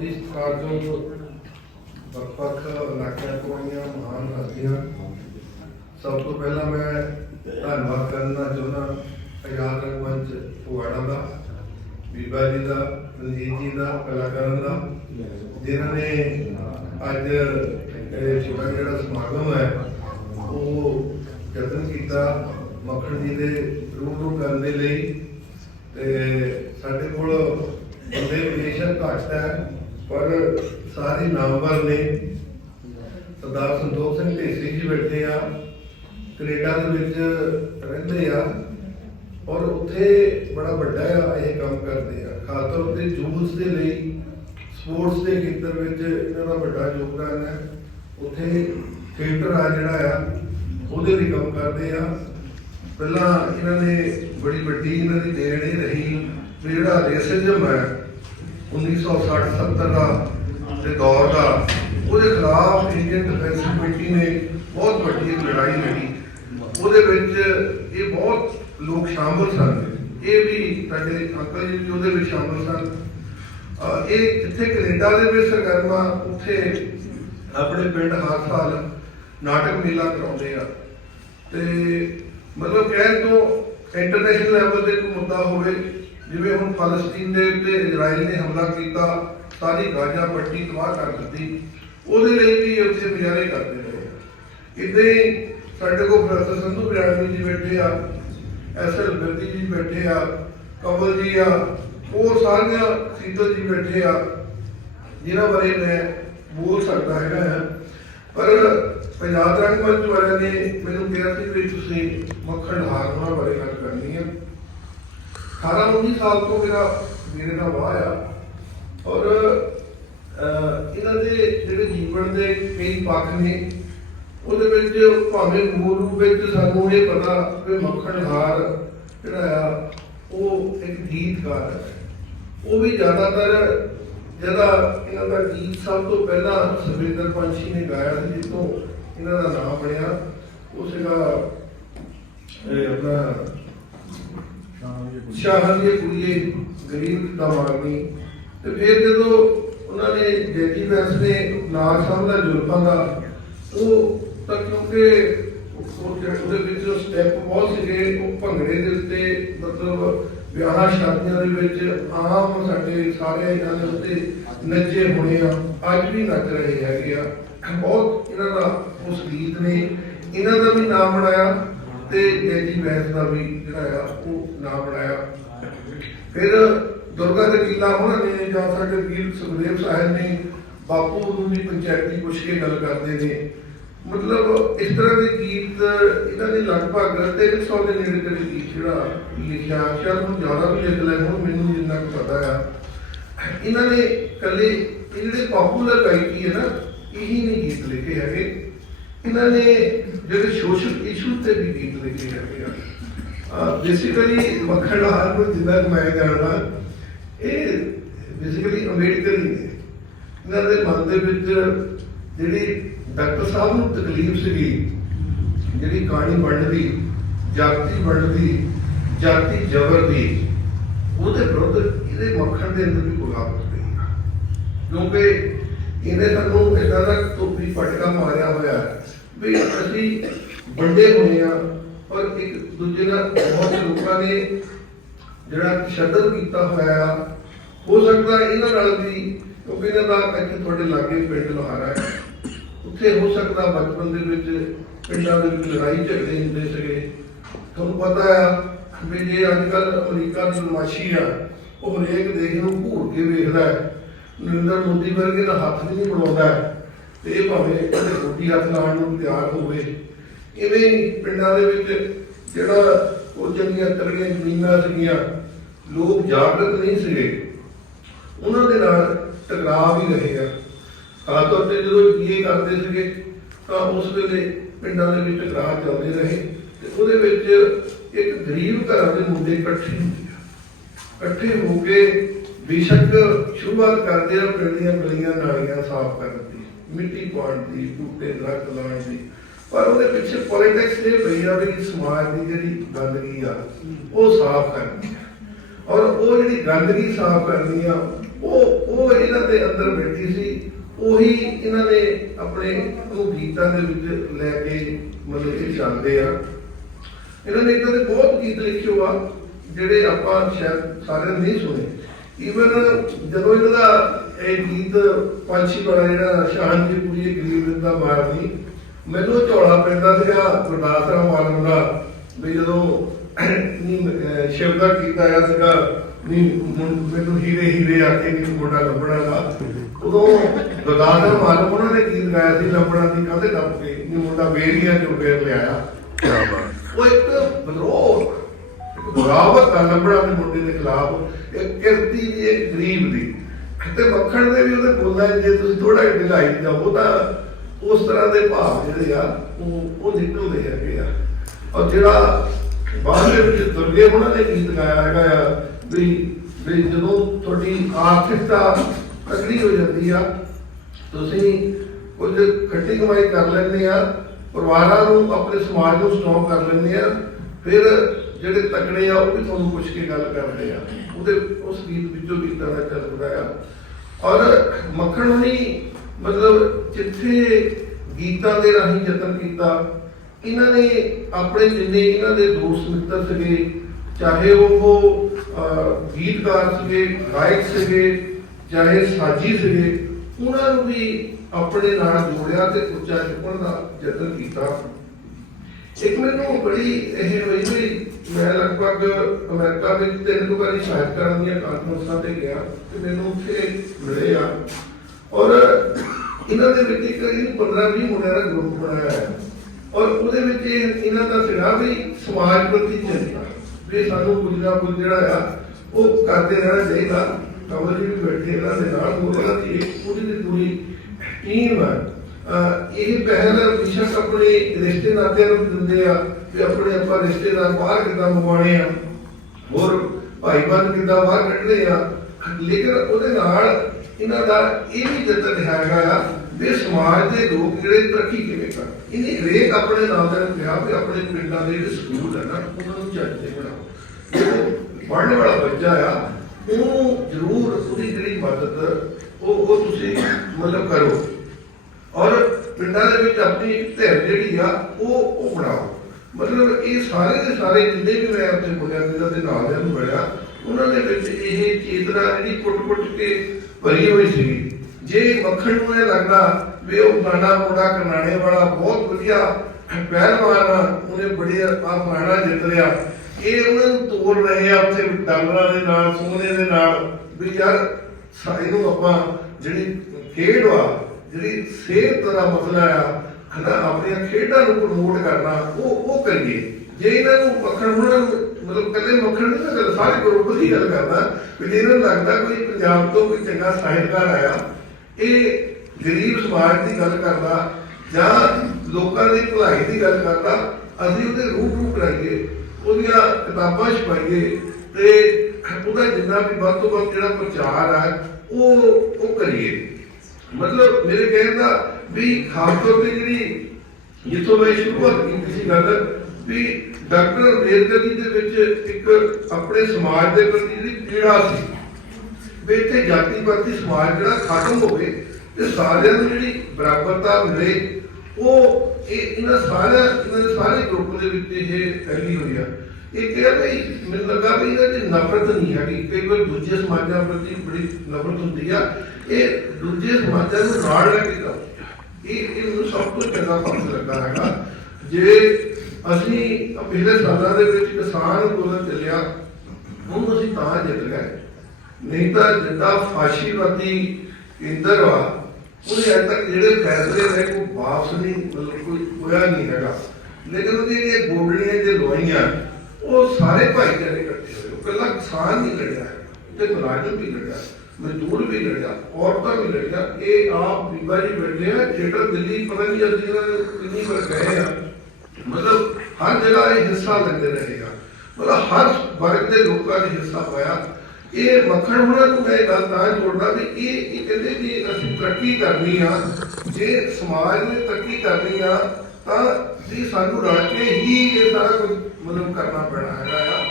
ਬਹੁਤ ਹੀ ਸਤਿਕਾਰਯੋਗ ਵੱਖ-ਵੱਖ ਇਲਾਕਿਆਂ ਤੋਂ ਆਈਆਂ ਮਹਾਨ ਹਸਤੀਆਂ ਸਭ ਤੋਂ ਪਹਿਲਾਂ ਮੈਂ ਧੰਨਵਾਦ ਕਰਨਾ ਚਾਹੁੰਦਾ ਆਜ਼ਾਦ ਰੰਗਮੰਚ ਫਗਵਾੜਾ ਦਾ, ਬੀਬਾ ਜੀ ਦਾ ਰਣਜੀਤ ਜੀ ਦਾ, ਕਲਾਕਾਰਾਂ ਦਾ, ਜਿਨ੍ਹਾਂ ਨੇ ਅੱਜ, ਇਹ ਛੋਟਾ ਜਿਹੜਾ ਸਮਾਗਮ ਹੈ, ਉਹ ਯਤਨ ਕੀਤਾ ਮੱਖਣ ਜੀ ਦੇ ਰੂਬਰੂ ਕਰਨ ਦੇ ਲਈ ਤੇ ਸਾਡੇ ਕੋਲ ਬੰਦੇ ਵਿਦੇਸ਼ਾਂ ਘੱਟ ਹੈ ਪਰ ਸਾਰੇ ਨਾਮਵਰ ਨੇ ਸਰਦਾਰ ਸੰਤੋਖ ਸਿੰਘ ਢੇਸੀ ਜੀ ਬੈਠੇ ਆ, ਕੈਨੇਡਾ ਦੇ ਵਿੱਚ ਰਹਿੰਦੇ ਆ ਔਰ ਉੱਥੇ ਬੜਾ ਵੱਡਾ ਆ, ਇਹ ਕੰਮ ਕਰਦੇ ਆ। ਖਾਸ ਤੌਰ ਤੇ ਯੂਥ ਦੇ ਲਈ, ਸਪੋਰਟਸ ਦੇ ਖੇਤਰ ਵਿੱਚ ਇਹਨਾਂ ਦਾ ਵੱਡਾ ਯੋਗਦਾਨ ਹੈ। ਉੱਥੇ ਥੀਏਟਰ ਆ ਜਿਹੜਾ ਆ, ਉਹਦੇ ਵੀ ਕੰਮ ਕਰਦੇ ਆ। ਪਹਿਲਾਂ ਇਹਨਾਂ ਨੇ ਬੜੀ ਵੱਡੀ ਇਹਨਾਂ ਦੀ ਦੇਣ ਇਹ ਰਹੀ ਵੀ ਜਿਹੜਾ ਰੇਸਿਜ਼ਮ ਹੈ 1960-70 ਦਾ ਦੇ ਦੌਰ ਦਾ, ਉਹਦੇ ਖਿਲਾਫ ਇੰਡੀਅਨ ਡਿਫੈਂਸ ਕਮੇਟੀ ਨੇ ਬਹੁਤ ਵੱਡੀ ਇੱਕ ਲੜਾਈ ਲੜੀ। ਉਹਦੇ ਵਿੱਚ ਇਹ ਬਹੁਤ ਲੋਕ ਸ਼ਾਮਲ ਸਨ। ਇਹ ਵੀ ਸਾਡੇ ਅੰਕਲ ਜੀ ਵੀ ਉਹਦੇ ਵਿੱਚ ਸ਼ਾਮਲ ਸਨ। ਇਹ ਜਿੱਥੇ ਕੈਨੇਡਾ ਦੇ ਵਿੱਚ ਸਰਗਰਮਾ, ਉੱਥੇ ਆਪਣੇ ਪਿੰਡ ਹਰ ਸਾਲ ਨਾਟਕ ਮੇਲਾ ਕਰਾਉਂਦੇ ਆ। ਤੇ ਮਤਲਬ ਕਹਿਣ ਤੋਂ ਇੰਟਰਨੈਸ਼ਨਲ ਲੈਵਲ ਤੇ ਕੋਈ ਮੁੱਦਾ ਹੋਵੇ ਜਿਵੇਂ ਹੁਣ ਫਲਸਤੀਨ ਦੇ ਉੱਤੇ ਇਜ਼ਰਾਈਲ ਨੇ ਹਮਲਾ ਕੀਤਾ, ਸਾਰੀ ਗਾਜ਼ਾ ਪੱਟੀ ਤਬਾਹ ਕਰ ਦਿੱਤੀ। ਉਹਦੇ ਲਈ ਵੀ ਉੱਥੇ ਮੁਜ਼ਾਹਰੇ ਕਰਦੇ ਰਹੇ। ਇਦਾਂ ਹੀ ਸਾਡੇ ਕੋਲ ਪ੍ਰੋਫੈਸਰ ਸੰਧੂ ਬਿਰਾਦਰੀ ਜੀ ਬੈਠੇ ਆ ਐਸਐਲ ਬਿਰਦੀ ਜੀ ਬੈਠੇ ਆ ਕਮਲ ਜੀ ਆ ਉਹ ਸਾਰੀਆਂ ਸੀਤਲ ਜੀ ਬੈਠੇ ਆ, ਜਿਨ੍ਹਾਂ ਬਾਰੇ ਮੈਂ ਬੋਲ ਸਕਦਾ ਹੈਗਾ ਆ। ਪਰ ਪੰਜਾਬ ਰੰਗ ਮੰਚ ਵਾਲਿਆਂ ਨੇ ਮੈਨੂੰ ਕਿਹਾ ਸੀ ਵੀ ਤੁਸੀਂ ਮੱਖਣ ਹਾਰ ਉਹਨਾਂ ਬਾਰੇ ਗੱਲ ਕਰਨੀ ਹੈ 18 19 ਸਾਲ ਤੋਂ ਮੇਰਾ ਮੇਰੇ ਨਾਲ ਵਾਹ ਆ। ਔਰ ਇਹਨਾਂ ਦੇ ਜਿਹੜੇ ਜੀਵਨ ਦੇ ਕਈ ਪੱਖ ਨੇ, ਉਹਦੇ ਵਿੱਚ ਭਾਵੇਂ ਮੂਲ ਰੂਪ ਵਿੱਚ ਸਾਨੂੰ ਇਹ ਪਤਾ ਕਿ ਮੱਖਣਹਾਰ ਜਿਹੜਾ ਆ, ਉਹ ਇੱਕ ਗੀਤਕਾਰ ਹੈ। ਉਹ ਵੀ ਜ਼ਿਆਦਾਤਰ ਜਿਹੜਾ ਇਹਨਾਂ ਦਾ ਗੀਤ ਸਭ ਤੋਂ ਪਹਿਲਾਂ ਸੁਰਿੰਦਰ ਪੰਛੀ ਨੇ ਗਾਇਆ ਸੀ ਜਿਸ ਤੋਂ ਇਹਨਾਂ ਦਾ ਨਾਮ ਬਣਿਆ। ਉਹ ਸੀਗਾ, ਇਹ ਆਪਣਾ ਸ਼ਾਹਾਂ ਦੀ ਕੁੜੀਏ, ਗਰੀਬ ਦਾ ਮਾਰਨੀ ਤੇ ਫਿਰ ਜਦੋਂ ਉਹਨਾਂ ਨੇ ਜੈਜੀ ਵੈਸ ਨੇ ਨਾਗ ਸਾਹਿਬ ਦਾ ਜੁਲਫਾਂ ਦਾ, ਉਹ ਤਾਂ ਕਿਉਂਕਿ ਉਹਦੇ ਵਿੱਚ ਸਟੈਪ ਬਹੁਤ ਸੀਗੇ, ਉਹ ਭੰਗੜੇ ਦੇ ਉੱਤੇ ਮਤਲਬ ਵਿਆਹਾਂ ਸ਼ਾਦੀਆਂ ਦੇ ਵਿੱਚ ਆਮ ਸਾਡੇ ਸਾਰੇ ਇਹਨਾਂ ਦੇ ਉੱਤੇ ਨੱਚੇ ਹੋਣੇ ਆ, ਅੱਜ ਵੀ ਨੱਚ ਰਹੇ ਹੈਗੇ ਆ। ਬਹੁਤ ਇਹਨਾਂ ਦਾ ਉਸ ਗੀਤ ਨੇ, ਇਹਨਾਂ ਦਾ ਵੀ ਨਾਮ ਬਣਾਇਆ। ਤੇ ਜੈਜੀ ਵੈਸ ਦਾ ਵੀ ਜਿਹੜਾ ਆ ਉਹ ਨਾਮ ਬਣਾਇਆ। ਫਿਰ ਦੁਰਗਾ ਦੇ ਕਿਲਾ ਉਹਨਾਂ ਨੇ ਜਾਂ ਸਾਡੇ ਵੀਰ ਸੁਖਦੇਵ ਸਾਹਿਬ ਨੇ ਬਾਪੂ ਨੂੰ ਵੀ ਪੰਚਾਇਤੀ ਪੁੱਛ ਕੇ ਗੱਲ ਕਰਦੇ ਨੇ। ਮਤਲਬ ਇਸ ਤਰ੍ਹਾਂ ਦੇ ਗੀਤ, ਇਹਨਾਂ ਨੇ ਲਗਭਗ 300 ਦੇ ਨੇੜੇ ਤੇੜੇ ਗੀਤ ਜਿਹੜਾ ਲਿਖਿਆ, ਸ਼ਾਇਦ ਹੁਣ ਜ਼ਿਆਦਾ ਵੀ ਲਿਖ ਲੈ ਹੁਣ ਮੈਨੂੰ ਜਿੰਨਾ ਕੁ ਪਤਾ ਆ। ਇਹਨਾਂ ਨੇ ਕੱਲੇ ਇਹ ਜਿਹੜੇ ਪਪੂਲਰ ਗਾਇਕੀ ਹੈ ਨਾ, ਇਹੀ ਨਹੀਂ ਗੀਤ ਲਿਖੇ ਹੈਗੇ। ਇਹਨਾਂ ਨੇ ਜਿਹੜੇ ਸੋਸ਼ਲ ਇਸ਼ੂ ਤੇ ਵੀ ਗੀਤ ਲਿਖੇ ਹੈਗੇ ਆ। ਬੇਸਿਕਲੀ ਮੱਖਣ ਲਾਲ ਨੂੰ ਜਿੰਨਾ ਕੁ ਮੈਂ ਇਹ ਬੇਸਿਕਲੀ ਅਮਰੀਕਨ ਨੇ। ਇਹਨਾਂ ਦੇ ਮਨ ਦੇ ਵਿੱਚ ਜਿਹੜੀ ਡਾਕਟਰ ਸਾਹਿਬ ਨੂੰ ਤਕਲੀਫ ਸੀਗੀ, ਜਿਹੜੀ ਕਹਾਣੀ ਬਣਦੀ, ਜਾਤੀ ਬਣਦੀ, ਜਾਤੀ ਜ਼ਬਰ ਦੀ, ਉਹਦੇ ਵਿਰੁੱਧ ਇਹਦੇ ਮੱਖਣ ਦੇ ਅੰਦਰ ਵੀ ਗੁਲਾਬ ਪਈ ਕਿਉਂਕਿ ਇਹਨੇ ਸਾਨੂੰ ਇਦਾਂ ਦਾ ਟੋਪੀ ਫਟਕਾ ਮਾਰਿਆ ਹੋਇਆ। ਵੀ ਅਸੀਂ ਵੱਡੇ ਹੋਏ ਆ, ਪਰ ਇੱਕ ਦੂਜੇ ਨਾਲ ਬਹੁਤ ਲੋਕਾਂ ਨੇ ਜਿਹੜਾ ਤਸ਼ੱਦਦ ਕੀਤਾ ਹੋਇਆ ਆ, ਹੋ ਸਕਦਾ ਇਹਨਾਂ ਨਾਲ ਵੀ, ਕਿਉਂਕਿ ਇਹਨਾਂ ਦਾ ਇੱਥੇ ਤੁਹਾਡੇ ਲਾਗੇ ਪਿੰਡ ਲੋਹਾਰਾ ਹੈ। ਉੱਥੇ ਹੋ ਸਕਦਾ ਬਚਪਨ ਦੇ ਵਿੱਚ ਪਿੰਡਾਂ ਦੇ ਵਿੱਚ ਲੜਾਈ ਝਗੜੇ ਹੁੰਦੇ ਸੀਗੇ। ਤੁਹਾਨੂੰ ਪਤਾ ਆ ਵੀ ਜੇ ਅੱਜ ਕੱਲ ਅਮਰੀਕਾ ਦੀ ਨਮਾਸ਼ੀ ਆ, ਉਹ ਹਰੇਕ ਦੇਸ਼ ਨੂੰ ਘੂਰ ਕੇ ਵੇਖਦਾ ਹੈ। ਨਰਿੰਦਰ ਮੋਦੀ ਵਰਗੇ ਦਾ ਹੱਥ ਨਹੀਂ ਬਣਾਉਂਦਾ। ਹੈ। ਤੇ ਇਹ ਭਾਵੇਂ ਕਦੇ ਰੋਟੀ ਹੱਥ ਲਾਉਣ ਨੂੰ ਤਿਆਰ ਹੋਵੇ। ਇਵੇਂ ਪਿੰਡਾਂ ਦੇ ਵਿੱਚ ਜਿਹੜਾ ਉਹ ਚੰਗੀਆਂ ਤਗੜੀਆਂ ਜ਼ਮੀਨਾਂ ਸੀਗੀਆਂ, ਲੋਕ ਜਾਗਰਤ ਨਹੀਂ ਸੀਗੇ। ਉਹਨਾਂ ਦੇ ਨਾਲ ਟਕਰਾਅ ਵੀ ਰਹੇ ਆ। ਖਾਸ ਤੌਰ ਤੇ ਜਦੋਂ ਬੀਏ ਕਰਦੇ ਸੀਗੇ, ਤਾਂ ਉਸ ਵੇਲੇ ਪਿੰਡਾਂ ਦੇ ਵਿੱਚ ਟਕਰਾਅ ਚੱਲਦੇ ਰਹੇ। ਤੇ ਉਹਦੇ ਵਿੱਚ ਇੱਕ ਗਰੀਬ ਘਰਾਂ ਦੇ ਮੁੰਡੇ ਇਕੱਠੇ ਹੁੰਦੇ ਆ। ਇਕੱਠੇ ਹੋ ਕੇ ਬੇਸ਼ੱਕ ਸ਼ੁਰੂਆਤ ਕਰਦੇ ਆ ਪਿੰਡ ਦੀਆਂ ਗਲੀਆਂ ਨਾਲੀਆਂ ਸਾਫ਼ ਕਰਨ ਦੀ, ਮਿੱਟੀ ਪਾਉਣ ਦੀ, ਬੂਟੇ ਦਰਖਤ ਲਾਉਣ ਦੀ। ਪਰ ਉਹਦੇ ਪਿੱਛੇ ਪੋਲਿਟਿਕਸ ਇਹ ਪਈ ਆ ਵੀ ਸਮਾਜ ਦੀ ਜਿਹੜੀ ਗੰਦਗੀ ਆ, ਉਹ ਸਾਫ਼ ਕਰਨੀ ਆ। ਔਰ ਉਹ ਜਿਹੜੀ ਗੰਦਗੀ ਸਾਫ਼ ਕਰਨੀ ਆ, ਉਹ ਉਹ ਇਹਨਾਂ ਦੇ ਅੰਦਰ ਬੈਠੀ ਸੀ, ਉਹੀ ਇਹਨਾਂ ਨੇ ਆਪਣੇ ਉਹ ਗੀਤਾਂ ਦੇ ਵਿੱਚ ਲੈ ਕੇ ਮਤਲਬ ਇਹ ਚੱਲਦੇ ਆ। ਇਹਨਾਂ ਨੇ ਇਦਾਂ ਦੇ ਬਹੁਤ ਗੀਤ ਲਿਖੇ ਆ, ਜਿਹੜੇ ਆਪਾਂ ਸ਼ਾਇਦ ਸਾਰਿਆਂ ਨੇ ਨਹੀਂ ਸੁਣੇ। ਈਵਨ ਜਦੋਂ ਇਹਨਾਂ ਦਾ ਇਹ ਗੀਤ ਪੰਛੀ ਬੜਾ ਜਿਹੜਾ ਸ਼ਾਨ ਦੀ ਪੂਰੀ ਗਰੀਬ ਦਾ ਮਾਰਦੀ ਮੈਨੂੰ ਝੋਲਾ ਪੈਂਦਾ ਸੀਗਾ ਗੁਰਦਾਸ ਰਾਮ ਵਾਲਮ ਦਾ ਵੀ ਜਦੋਂ ਨੀ ਸ਼ਿਵ ਦਾ ਗੀਤ ਆਇਆ ਸੀਗਾ ਨੀ ਮੈਨੂੰ ਹੀਰੇ ਹੀਰੇ ਆਖੇ ਨੀ ਮੁੰਡਾ ਲੱਭਣਾ ਦਾ ਉਦੋਂ ਗੁਰਦਾਸ ਰਾਮ ਉਹਨਾਂ ਨੇ ਗੀਤ ਗਾਇਆ ਸੀ ਲੱਭਣਾ ਦੀ ਕਾਹਦੇ ਲੱਭ ਕੇ? ਨੀ ਮੁੰਡਾ ਬੇਰੀਆਂ ਚੋਂ ਫੇਰ ਲਿਆਇਆ। ਉਹ ਇੱਕ ਇੱਕ ਬਗਾਵਤ ਆ ਲੱਭਣਾ ਦੇ ਮੁੰਡੇ ਦੇ ਖਿਲਾਫ ਇੱਕ ਕਿਰਤੀ ਦੀ ਇੱਕ ਗਰੀਬ ਦੀ। ਤੇ ਮੱਖਣ ਦੇ ਵੀ ਉਹਦੇ ਬੋਲਦਾ ਜੇ ਤੁਸੀਂ ਥੋੜਾ ਜਿਹਾ ਢਿਲਾਈ ਜਾਓ ਤਾਂ ਉਸ ਤਰ੍ਹਾਂ ਦੇ ਭਾਵ ਜਿਹੜੇ ਆ, ਉਹ ਉਹ ਨਿਕਲਦੇ ਹੈਗੇ ਆ। ਔਰ ਜਿਹੜਾ ਬਾਅਦ ਦੇ ਵਿੱਚ ਦੁਰਗੇ ਉਹਨਾਂ ਨੇ ਗੀਤ ਗਾਇਆ ਹੈਗਾ ਆ, ਵੀ ਵੀ ਜਦੋਂ ਤੁਹਾਡੀ ਆਰਥਿਕਤਾ ਤਕੜੀ ਹੋ ਜਾਂਦੀ ਆ, ਤੁਸੀਂ ਕੁਝ ਖੱਟੀ ਕਮਾਈ ਕਰ ਲੈਂਦੇ ਆ, ਪਰਿਵਾਰਾਂ ਨੂੰ ਆਪਣੇ ਸਮਾਜ ਨੂੰ ਸਟਰੋਂਗ ਕਰ ਲੈਂਦੇ ਆ, ਫਿਰ ਜਿਹੜੇ ਤਕੜੇ ਆ, ਉਹ ਵੀ ਤੁਹਾਨੂੰ ਪੁੱਛ ਕੇ ਗੱਲ ਕਰਦੇ ਆ। ਉਹਦੇ, ਉਸ ਗੀਤ ਵਿੱਚੋਂ ਗੀਤਾਂ ਦਾ ਚੱਲਦਾ ਆ। ਔਰ ਮੱਖਣ ਹੁਣੀ ਮਤਲਬ ਜਿੱਥੇ ਗੀਤਾਂ ਦੇ ਰਾਹੀਂ ਯਤਨ ਕੀਤਾ, ਇਹਨਾਂ ਨੇ ਆਪਣੇ ਜਿੰਨੇ ਇਹਨਾਂ ਦੇ ਦੋਸਤ ਮਿੱਤਰ ਸੀਗੇ, ਚਾਹੇ ਉਹ ਗੀਤਕਾਰ ਸੀਗੇ, ਗਾਇਕ ਸੀਗੇ, ਚਾਹੇ ਸਾਜੀ ਸੀਗੇ, ਉਹਨਾਂ ਨੂੰ ਵੀ ਆਪਣੇ ਨਾਲ ਜੋੜਿਆ ਤੇ ਉੱਚਾ ਚੁੱਕਣ ਦਾ ਯਤਨ ਕੀਤਾ। ਇੱਕ ਮੈਨੂੰ ਬੜੀ ਇਹ ਹੋਈ ਵੀ ਲਗਭਗ ਅਮਰੀਕਾ ਵਿੱਚ ਤਿੰਨ ਕੁ ਵਾਰੀ ਸ਼ਾਇਦ ਕਰਨ ਦੀਆਂ ਕਾਨਫਰੰਸਾਂ ਤੇ ਗਿਆ ਤੇ ਮੈਨੂੰ ਉੱਥੇ ਮਿਲੇ ਆ। ਔਰ ਇਹਨਾਂ ਦੇ ਵਿੱਚ ਇੱਕ 15-20 ਮੁੰਡਿਆਂ ਦਾ ਗਰੁੱਪ ਬਣਾਇਆ ਹੈ ਔਰ ਉਹਦੇ ਵਿੱਚ ਇਹ- ਇਹਨਾਂ ਦਾ ਸੀਗਾ ਵੀ ਸਮਾਜ ਪ੍ਰਤੀ ਚਿੰਤਾ, ਵੀ ਸਾਨੂੰ ਕੁਝ ਨਾ ਕੁਝ ਜਿਹੜਾ ਆ, ਉਹ ਕਰਦੇ ਰਹਿਣਾ ਚਾਹੀਦਾ। ਕਮਲ ਜੀ ਵੀ ਬੈਠੇ ਇਹਨਾਂ ਦੇ ਨਾਲ ਉਹਨਾਂ ਦੀ ਇੱਕ ਪੂਰੀ ਦੀ ਪੂਰੀ ਟੀਮ ਹੈ ਅਹ ਇਹ ਪਹਿਲ ਵਿਸ਼ਾ ਆਪਣੇ ਰਿਸ਼ਤੇ ਨਾਤਿਆਂ ਨੂੰ ਦਿੰਦੇ ਆ। ਵੀ ਆਪਣੇ ਆਪਾਂ ਰਿਸ਼ਤੇਦਾਰ ਬਾਹਰ ਕਿੱਦਾਂ ਮੰਗਵਾਉਣੇ ਆ, ਹੋਰ ਭਾਈਵਾਨ ਕਿੱਦਾਂ ਬਾਹਰ ਕੱਢਦੇ ਆ। ਲੇਕਿਨ ਉਹਦੇ ਨਾਲ ਇਹਨਾਂ ਦਾ ਇਹ ਵੀ ਯਤਨ ਹੈਗਾ ਆ ਵੀ ਸਮਾਜ ਦੇ ਲੋਕ ਜਿਹੜੇ ਤਰੱਕੀ ਕਿਵੇਂ ਕਰਨ। ਇਹਨੇ ਹਰੇਕ ਆਪਣੇ ਨਾਲ ਦੇ ਕਿਹਾ ਵੀ ਆਪਣੇ ਪਿੰਡਾਂ ਦੇ ਜਿਹੜੇ ਸਕੂਲ ਹੈ ਨਾ, ਉਹਨਾਂ ਨੂੰ ਚੱਜ ਬਣਾਓ। ਪੜ੍ਹਨ ਵਾਲਾ ਬੱਚਾ ਆ, ਉਹਨੂੰ ਜ਼ਰੂਰ ਉਹਦੀ ਜਿਹੜੀ ਮਦਦ, ਉਹ ਉਹ ਤੁਸੀਂ ਮਤਲਬ ਕਰੋ। ਔਰ ਪਿੰਡਾਂ ਦੇ ਵਿੱਚ ਆਪਣੀ ਧਿਰ ਜਿਹੜੀ ਆ, ਉਹ ਉਹ ਬਣਾਓ। ਮਤਲਬ ਇਹ ਸਾਰੇ ਦੇ ਸਾਰੇ ਜਿੰਨੇ ਵੀ ਮੈਂ ਉੱਥੇ ਮੁੰਡਿਆਂ ਦੇ ਨਾਲ ਨੂੰ ਮਿਲਿਆ, ਉਹਨਾਂ ਦੇ ਵਿੱਚ ਇਹ ਚੇਤਨਾ ਜਿਹੜੀ ਕੁੱਟ-ਕੁੱਟ ਕੇ ਭਰੀ ਹੋਈ ਸੀ। ਜੇ ਮੱਖਣ ਨੂੰ ਇਹ ਲੱਗਦਾ ਵੀ ਉਹ ਗਾਣਾ ਮੁੰਡਾ ਕਰਨਾਣੇ ਵਾਲਾ ਬਹੁਤ ਵਧੀਆ ਪਹਿਲਵਾਨ ਆ, ਉਹਨੇ ਬੜੀ ਆ ਗਾਣਾ ਜਿੱਤ ਲਿਆ। ਇਹ ਉਹਨਾਂ ਨੂੰ ਤੋੜ ਰਹੇ ਆ ਉੱਥੇ ਡਾਲਰਾਂ ਦੇ ਨਾਲ, ਸੋਨੇ ਦੇ ਨਾਲ, ਵੀ ਯਾਰ ਇਹਨੂੰ ਆਪਾਂ ਜਿਹੜੀ ਖੇਡ ਵਾ ਜਿਹੜੀ ਸਿਹਤ ਦਾ ਮਸਲਾ ਆ ਹਨਾ ਆਪਣੀਆਂ, ਖੇਡਾਂ ਨੂੰ ਪ੍ਰਮੋਟ ਕਰਨਾ, ਉਹ ਉਹ ਕਰੀਏ। ਜੇ ਇਹਨਾਂ ਨੂੰ ਮੱਖਣ ਉਹਨਾਂ ਨੂੰ ਮਤਲਬ ਕੱਲੇ ਮੱਖਣ ਨਹੀਂ ਨਾ ਗੱਲ, ਸਾਰੇ ਗਰੁੱਪ ਦੀ ਗੱਲ ਕਰਦਾ, ਵੀ ਜੇ ਇਹਨਾਂ ਨੂੰ ਲੱਗਦਾ ਕੋਈ ਪੰਜਾਬ ਤੋਂ ਕੋਈ ਚੰਗਾ ਸਾਹਿਤਕਾਰ ਆਇਆ, ਇਹ ਗਰੀਬ ਸਮਾਜ ਦੀ ਗੱਲ ਕਰਦਾ, ਜਾਂ ਲੋਕਾਂ ਦੀ ਭਲਾਈ ਦੀ ਗੱਲ ਕਰਦਾ, ਅਸੀਂ ਉਹਦੇ ਰੂਪ ਰੂਪ ਕਰਾਈਏ ਉਹਦੀਆਂ ਕਿਤਾਬਾਂ ਛਪਾਈਏ, ਤੇ ਉਹਦਾ ਜਿੰਨਾ ਵੀ ਵੱਧ ਤੋਂ ਵੱਧ ਜਿਹੜਾ ਪ੍ਰਚਾਰ ਆ, ਉਹ ਉਹ ਕਰੀਏ। ਮਤਲਬ ਮੇਰੇ ਕਹਿਣ ਦਾ ਵੀ ਖਾਸ ਤੌਰ ਤੇ ਜਿਹੜੀ ਜਿੱਥੋਂ ਮੈਂ ਸ਼ੁਰੂਆਤ ਕੀਤੀ ਸੀ ਗੱਲ ਵੀ ਡਾਕਟਰ ਅੰਬੇਦਕਰ ਦੇ ਵਿੱਚ ਇੱਕ ਆਪਣੇ ਸਮਾਜ ਦੇ ਪ੍ਰਤੀ ਜਿਹੜੀ ਪੀੜਾ ਸੀ, ਵੀ ਇੱਥੇ ਜਾਤੀ ਪਾਤੀ ਸਮਾਜ ਜਿਹੜਾ ਖਤਮ ਹੋਵੇ ਤੇ ਸਾਰਿਆਂ ਨੂੰ ਜਿਹੜੀ ਬਰਾਬਰਤਾ ਮਿਲੇ, ਉਹ ਇਹ ਇਹਨਾਂ ਸਾਰਿਆਂ, ਇਹਨਾਂ ਸਾਰੇ ਗਰੁੱਪ ਦੇ ਵਿੱਚ ਇਹ ਫੈਲੀ ਹੋਈ ਆ। ਇਹ ਕਿਹਾ ਵੀ ਮੈਨੂੰ ਲੱਗਾ ਵੀ ਇਹਨਾਂ ਚ ਨਫ਼ਰਤ ਨਹੀਂ ਹੈਗੀ, ਕਈ ਵਾਰ ਦੂਜੇ ਸਮਾਜਾਂ ਪ੍ਰਤੀ ਬੜੀ ਨਫ਼ਰਤ ਹੁੰਦੀ ਆ, ਇਹ ਦੂਜੇ ਸਮਾਜਾਂ ਨੂੰ ਨਾਲ ਲੈ ਕੇ ਚੱਲਦੀ ਇਹ ਇਹ ਸਭ ਤੋਂ ਚੰਗਾ ਪੱਖ ਲੱਗਾ ਹੈਗਾ। ਜੇ ਅਸੀਂ ਪਿਛਲੇ ਸਾਲਾਂ ਦੇ ਵਿੱਚ ਕਿਸਾਨ ਅੰਦੋਲਨ ਚੱਲਿਆ ਉਹਨੂੰ ਅਸੀਂ ਤਾਂ ਜਿੱਤ ਗਏ। ਨਹੀਂ ਤਾਂ ਜਿੱਦਾਂ ਫਾਸ਼ੀਵਾਦੀ ਕੇਂਦਰ ਵਾ ਉਹਦੇ ਅਜੇ ਤੱਕ ਜਿਹੜੇ ਫੈਸਲੇ ਨੇ ਕੋਈ ਵਾਪਸ ਨਹੀਂ, ਮਤਲਬ ਕੋਈ ਹੋਇਆ ਨਹੀਂ ਹੈਗਾ। ਲੇਕਿਨ ਉਹਦੀ ਜਿਹੜੀਆਂ ਗੋਡੜੀਆਂ ਜੇ ਲਵਾਈਆਂ ਉਹ ਸਾਰੇ ਭਾਈਚਾਰੇ ਇਕੱਠੇ ਹੋਏ। ਉਹ ਇਕੱਲਾ ਕਿਸਾਨ ਨਹੀਂ ਲੜਿਆ ਤੇ ਮੁਲਾਜ਼ਮ ਵੀ ਲੜਿਆ। ਮਜ਼ਦੂਰ ਵੀ ਲੜਿਆ, ਔਰਤਾਂ ਵੀ ਲੜਿਆ, ਇਹ ਆਪ ਬੀਬਾ ਜੀ ਬੈਠੇ ਆ ਜਿਹੜਾ ਦਿੱਲੀ ਪਤਾ ਨਹੀਂ ਅੱਜ ਇਹਨਾਂ ਕਿੰਨੀ ਵਾਰ ਗਏ ਆ। ਮਤਲਬ ਹਰ ਜਗ੍ਹਾ ਇਹ ਹਿੱਸਾ ਲੈਂਦੇ ਰਹੇਗਾ ਮਤਲਬ ਹਰ ਵਰਗ ਦੇ ਲੋਕਾਂ ਨੇ ਹਿੱਸਾ ਪਾਇਆ। ਇਹ ਮੱਖਣ ਹੋਣਾ ਨੂੰ ਮੈਂ ਗੱਲ ਤਾਂ ਜੋੜਦਾ ਵੀ ਇਹ ਇਹ ਕਹਿੰਦੇ ਵੀ ਅਸੀਂ ਤਰੱਕੀ ਕਰਨੀ ਆ, ਜੇ ਸਮਾਜ ਨੇ ਤਰੱਕੀ ਕਰਨੀ ਆ, ਤਾਂ ਵੀ ਸਾਨੂੰ ਰਲ ਕੇ ਹੀ ਇਹ ਸਾਰਾ ਕੁਝ ਮਤਲਬ ਕਰਨਾ ਪੈਣਾ ਹੈਗਾ ਆ।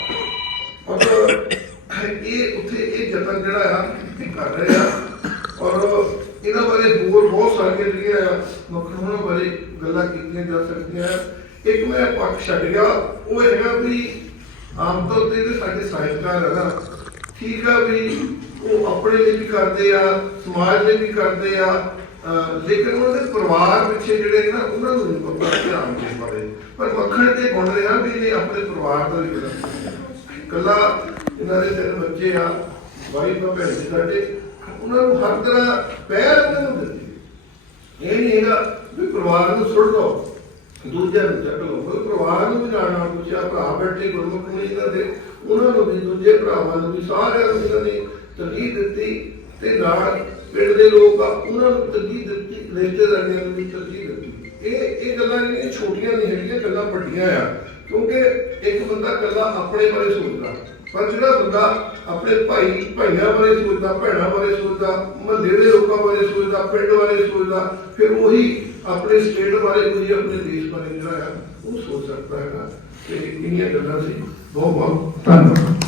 ਔਰ ਇਹ ਉੱਥੇ ਇਹ ਯਤਨ ਜਿਹੜਾ ਆ ਇਹ ਕਰ ਰਹੇ ਆ। ਔਰ ਇਹਨਾਂ ਬਾਰੇ ਹੋਰ ਬਹੁਤ ਸਾਰੀਆਂ ਜਿਹੜੀਆਂ ਆ ਬਾਰੇ ਗੱਲਾਂ ਕੀਤੀਆਂ ਜਾ ਸਕਦੀਆਂ ਇੱਕ ਮੈਂ ਪੱਖ ਛੱਡ ਗਿਆ, ਉਹ ਹੈਗਾ ਵੀ ਆਮ ਤੌਰ ਤੇ ਸਾਡੇ ਸਾਹਿਤਕਾਰ ਹੈ ਠੀਕ ਆ ਵੀ ਉਹ ਆਪਣੇ ਲਈ ਵੀ ਕਰਦੇ ਆ, ਸਮਾਜ ਲਈ ਵੀ ਕਰਦੇ ਆ ਲੇਕਿਨ ਉਹਨਾਂ ਦੇ ਪਰਿਵਾਰ ਪਿੱਛੇ ਜਿਹੜੇ ਨਾ ਉਹਨਾਂ ਨੂੰ ਨਹੀਂ ਪਤਾ ਧਿਆਨ ਦੇ। ਬਾਰੇ ਪਰ ਮੱਖਣ ਤੇ ਗੁਣ ਰਿਹਾ ਵੀ ਇਹ ਆਪਣੇ ਪਰਿਵਾਰ ਦਾ ਵੀ ਕਰਨਾ ਕੱਲਾ ਇਹਨਾਂ ਦੇ ਤਿੰਨ ਬੱਚੇ ਆ ਬਾਈ ਭੈਣ ਜੀ ਸਾਡੇ, ਉਹਨਾਂ ਨੂੰ ਹਰ ਤਰ੍ਹਾਂ ਪਹਿਲ ਉਹਨਾਂ ਨੂੰ। ਦਿੱਤੀ ਇਹ ਨਹੀਂ ਹੈਗਾ ਵੀ ਪਰਿਵਾਰ ਨੂੰ ਸੁੱਟ ਦੋ, ਦੂਜਿਆਂ ਨੂੰ ਚੱਕ ਲਓ। ਕੋਈ ਪਰਿਵਾਰ ਨੂੰ ਵੀ ਨਾਲ ਨਾਲ ਪੁੱਛਿਆ, ਭਰਾ ਬੈਠੇ, ਗੁਰਮੁਖ ਨੂੰ ਇਹਨਾਂ ਦੇ ਉਹਨਾਂ ਨੂੰ ਵੀ, ਦੂਜੇ ਭਰਾਵਾਂ ਨੂੰ ਵੀ, ਸਾਰਿਆਂ ਨੂੰ ਇਹਨਾਂ ਨੇ ਤਰਜੀਹ ਦਿੱਤੀ ਤੇ ਨਾਲ ਪਿੰਡ ਦੇ ਲੋਕ ਆ, ਉਹਨਾਂ ਨੂੰ ਤਰਜੀਹ ਦਿੱਤੀ ਰਿਸ਼ਤੇਦਾਰਾਂ ਨੂੰ ਵੀ ਤਰਜੀਹ ਦਿੱਤੀ। ਇਹ ਇਹ ਗੱਲਾਂ ਜਿਹੜੀਆਂ ਛੋਟੀਆਂ ਨਹੀਂ ਹੈਗੀਆਂ ਗੱਲਾਂ ਵੱਡੀਆਂ ਆ, ਕਿਉਂਕਿ ਇੱਕ ਬੰਦਾ ਇਕੱਲਾ ਆਪਣੇ ਬਾਰੇ ਸੋਚਦਾ। ਪਰ ਜਿਹੜਾ ਬੰਦਾ ਆਪਣੇ ਭਾਈ, ਭਾਈਆਂ ਬਾਰੇ ਸੋਚਦਾ, ਭੈਣਾਂ ਬਾਰੇ ਸੋਚਦਾ, ਮਹੱਲੇ ਦੇ ਲੋਕਾਂ ਬਾਰੇ ਸੋਚਦਾ, ਪਿੰਡ ਬਾਰੇ ਸੋਚਦਾ, ਫਿਰ ਉਹੀ ਆਪਣੇ ਸਟੇਟ ਬਾਰੇ ਕੋਈ ਆਪਣੇ ਦੇਸ਼ ਬਾਰੇ ਜਿਹੜਾ ਹੈ, ਉਹ ਸੋਚ ਸਕਦਾ ਹੈਗਾ। ਤੇ ਇੰਨੀਆਂ ਗੱਲਾਂ ਸੀ। ਬਹੁਤ ਬਹੁਤ ਧੰਨਵਾਦ।